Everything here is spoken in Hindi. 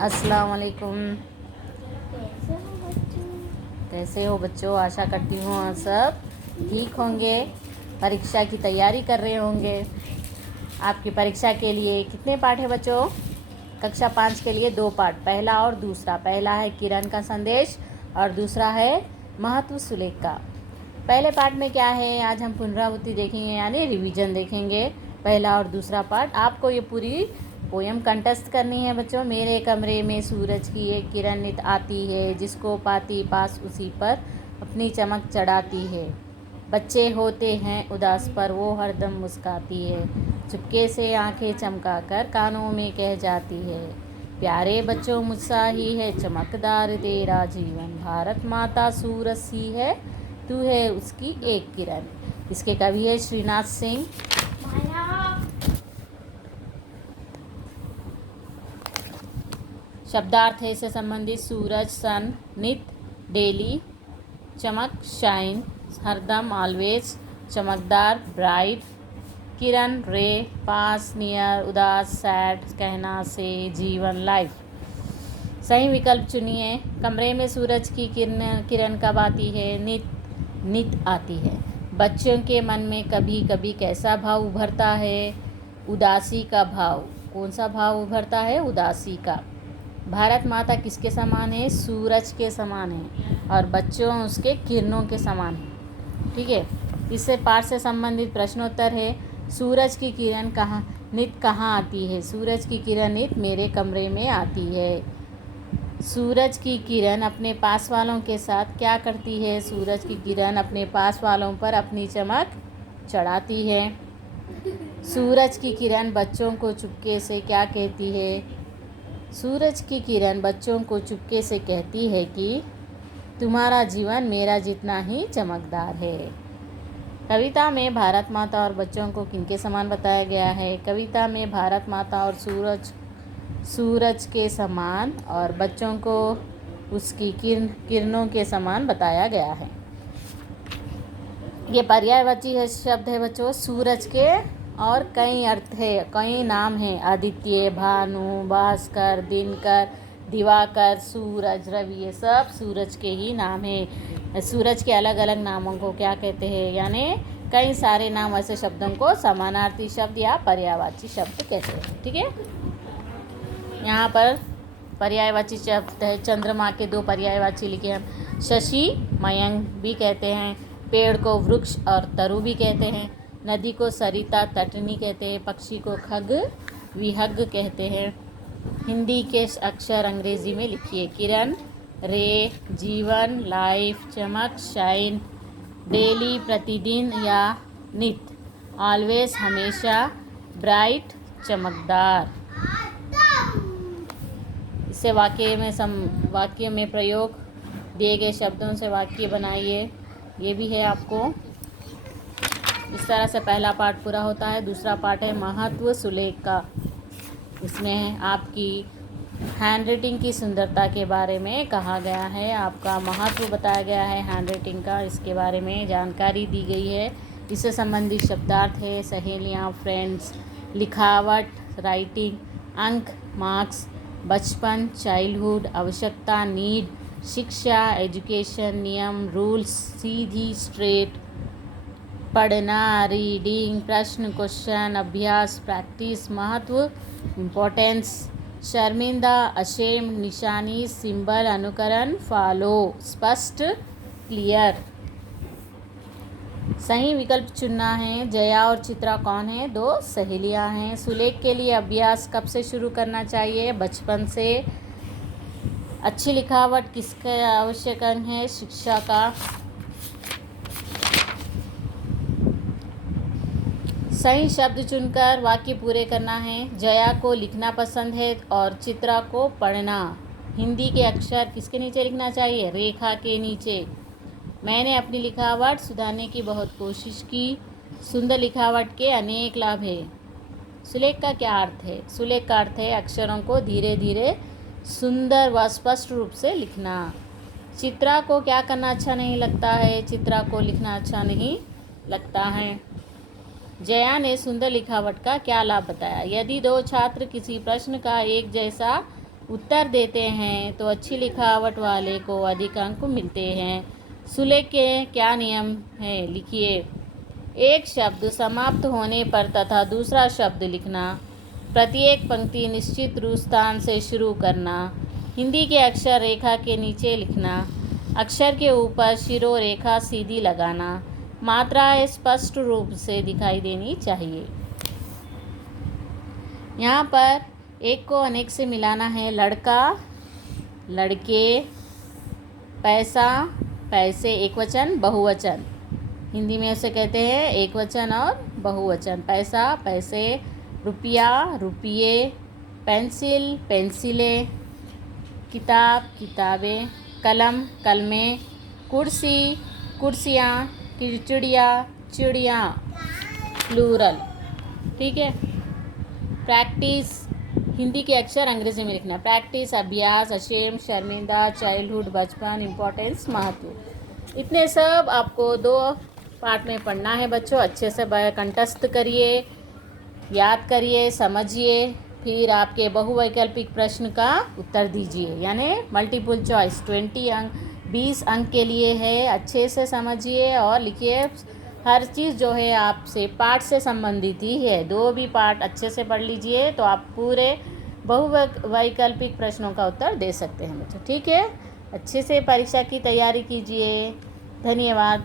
अस्सलाम वालेकुम। कैसे हो बच्चों? आशा करती हूँ आप सब ठीक होंगे, परीक्षा की तैयारी कर रहे होंगे। आपकी परीक्षा के लिए कितने पाठ है बच्चों? कक्षा 5 के लिए 2 पाठ, पहला और दूसरा। पहला है किरण का संदेश और दूसरा है महत्व सुलेख का। पहले पाठ में क्या है, आज हम पुनरावृत्ति देखेंगे यानी रिवीजन देखेंगे। पहला और दूसरा पाठ। आपको ये पूरी पोयम कंठस्थ करनी है बच्चों। मेरे कमरे में सूरज की एक किरण नित आती है, जिसको पाती पास उसी पर अपनी चमक चढ़ाती है। बच्चे होते हैं उदास पर वो हरदम मुस्काती है, चुपके से आंखें चमकाकर कानों में कह जाती है, प्यारे बच्चों मुझसा ही है चमकदार तेरा जीवन। भारत माता सूरज सी है, तू है उसकी एक किरण। इसके कवि है श्रीनाथ सिंह। शब्दार्थ है इससे संबंधित सूरज, सन, नित, डेली, चमक, शाइन, हरदम, ऑलवेज, चमकदार, ब्राइट, किरण, रे, पास, नियर, उदास, सैड, कहना, से, जीवन, लाइफ। सही विकल्प चुनिए। कमरे में सूरज की किरण कब आती है? नित आती है। बच्चों के मन में कभी कभी कैसा भाव उभरता है? उदासी का भाव। कौन सा भाव उभरता है? उदासी का। भारत माता किसके समान है? सूरज के समान है और बच्चों उसके किरणों के समान है। ठीक है। इससे पाठ से संबंधित प्रश्नोत्तर है। सूरज की किरण नित कहाँ आती है? सूरज की किरण नित मेरे कमरे में आती है। सूरज की किरण अपने पास वालों के साथ क्या करती है? सूरज की किरण अपने पास वालों पर अपनी चमक चढ़ाती है। सूरज की किरण बच्चों को चुपके से क्या कहती है? सूरज की किरण बच्चों को चुपके से कहती है कि तुम्हारा जीवन मेरा जितना ही चमकदार है। कविता में भारत माता और बच्चों को किनके समान बताया गया है? कविता में भारत माता और सूरज के समान और बच्चों को उसकी किरणों के समान बताया गया है। ये पर्यायवाची शब्द है बच्चों। सूरज के और कई अर्थ है, कई नाम हैं। आदित्य, भानु, भास्कर, दिनकर, दिवाकर, सूरज, रवि, ये सब सूरज के ही नाम हैं। सूरज के अलग अलग नामों को क्या कहते हैं? यानी कई सारे नाम ऐसे शब्दों को समानार्थी शब्द या पर्यायवाची शब्द कहते हैं। ठीक है। यहाँ पर पर्यायवाची शब्द है। चंद्रमा के 2 पर्यायवाची लिखे हैं। शशि, मयंक भी कहते हैं। पेड़ को वृक्ष और तरु भी कहते हैं। नदी को सरिता, तटनी कहते हैं। पक्षी को खग, विहग कहते हैं। हिंदी के अक्षर अंग्रेजी में लिखिए। किरण, रे, जीवन, लाइफ, चमक, शाइन, डेली प्रतिदिन या नित, ऑलवेज हमेशा, ब्राइट चमकदार। इससे वाक्य में प्रयोग दिए गए शब्दों से वाक्य बनाइए। ये भी है आपको। इस तरह से पहला पाठ पूरा होता है। दूसरा पाठ है महत्व सुलेख का। इसमें आपकी हैंडराइटिंग की सुंदरता के बारे में कहा गया है। आपका महत्व बताया गया है हैंडराइटिंग का, इसके बारे में जानकारी दी गई है। इससे संबंधित शब्दार्थ है सहेलियाँ, फ्रेंड्स, लिखावट, राइटिंग, अंक, मार्क्स, बचपन, चाइल्डहुड, आवश्यकता, नीड, शिक्षा, एजुकेशन, नियम, रूल्स, सीधी, स्ट्रेट, पढ़ना, रीडिंग, प्रश्न, क्वेश्चन, अभ्यास, प्रैक्टिस, महत्व, इम्पोर्टेंस, शर्मिंदा, अशेम, निशानी, सिंबल, अनुकरण, फॉलो, स्पष्ट, क्लियर। सही विकल्प चुनना है। जया और चित्रा कौन है? 2 सहेलियां हैं। सुलेख के लिए अभ्यास कब से शुरू करना चाहिए? बचपन से। अच्छी लिखावट किसका आवश्यक अंग है? शिक्षा का। सही शब्द चुनकर वाक्य पूरे करना है। जया को लिखना पसंद है और चित्रा को पढ़ना। हिंदी के अक्षर किसके नीचे लिखना चाहिए? रेखा के नीचे। मैंने अपनी लिखावट सुधारने की बहुत कोशिश की। सुंदर लिखावट के अनेक लाभ हैं। सुलेख का क्या अर्थ है? सुलेख का अर्थ है अक्षरों को धीरे धीरे सुंदर व स्पष्ट रूप से लिखना। चित्रा को क्या करना अच्छा नहीं लगता है? चित्रा को लिखना अच्छा नहीं लगता है। जया ने सुंदर लिखावट का क्या लाभ बताया? यदि दो छात्र किसी प्रश्न का एक जैसा उत्तर देते हैं तो अच्छी लिखावट वाले को अधिक अंक मिलते हैं। सुलेख के क्या नियम हैं? लिखिए। एक शब्द समाप्त होने पर तथा दूसरा शब्द लिखना। प्रत्येक पंक्ति निश्चित रूप स्थान से शुरू करना। हिंदी के अक्षर रेखा के नीचे लिखना। अक्षर के ऊपर शिरोरेखा सीधी लगाना। मात्राएं स्पष्ट रूप से दिखाई देनी चाहिए। यहाँ पर एक को अनेक से मिलाना है। लड़का, लड़के, पैसा, पैसे, एक वचन बहुवचन। हिंदी में उसे कहते हैं एक वचन और बहुवचन। पैसा, पैसे, रुपया, रुपये, पेंसिल, पेंसिलें, किताब, किताबें, कलम, कलमें, कुर्सी, कुर्सियाँ, चिड़िया, चिड़ियाँ, प्लूरल। ठीक है। प्रैक्टिस, हिंदी के अक्षर अंग्रेजी में लिखना। प्रैक्टिस, अभ्यास, अशेम, शर्मिंदा, चाइल्डहुड, बचपन, इम्पोर्टेंस, महत्व। इतने सब आपको 2 पार्ट में पढ़ना है बच्चों। अच्छे से कंठस्थ करिए, याद करिए, समझिए, फिर आपके बहुवैकल्पिक प्रश्न का उत्तर दीजिए, यानी मल्टीपल चॉइस। 20 अंक के लिए है। अच्छे से समझिए और लिखिए। हर चीज़ जो है आपसे पाठ से संबंधित ही है। 2 भी पाठ अच्छे से पढ़ लीजिए तो आप पूरे बहुवैकल्पिक प्रश्नों का उत्तर दे सकते हैं बच्चों। ठीक है। अच्छे से परीक्षा की तैयारी कीजिए। धन्यवाद।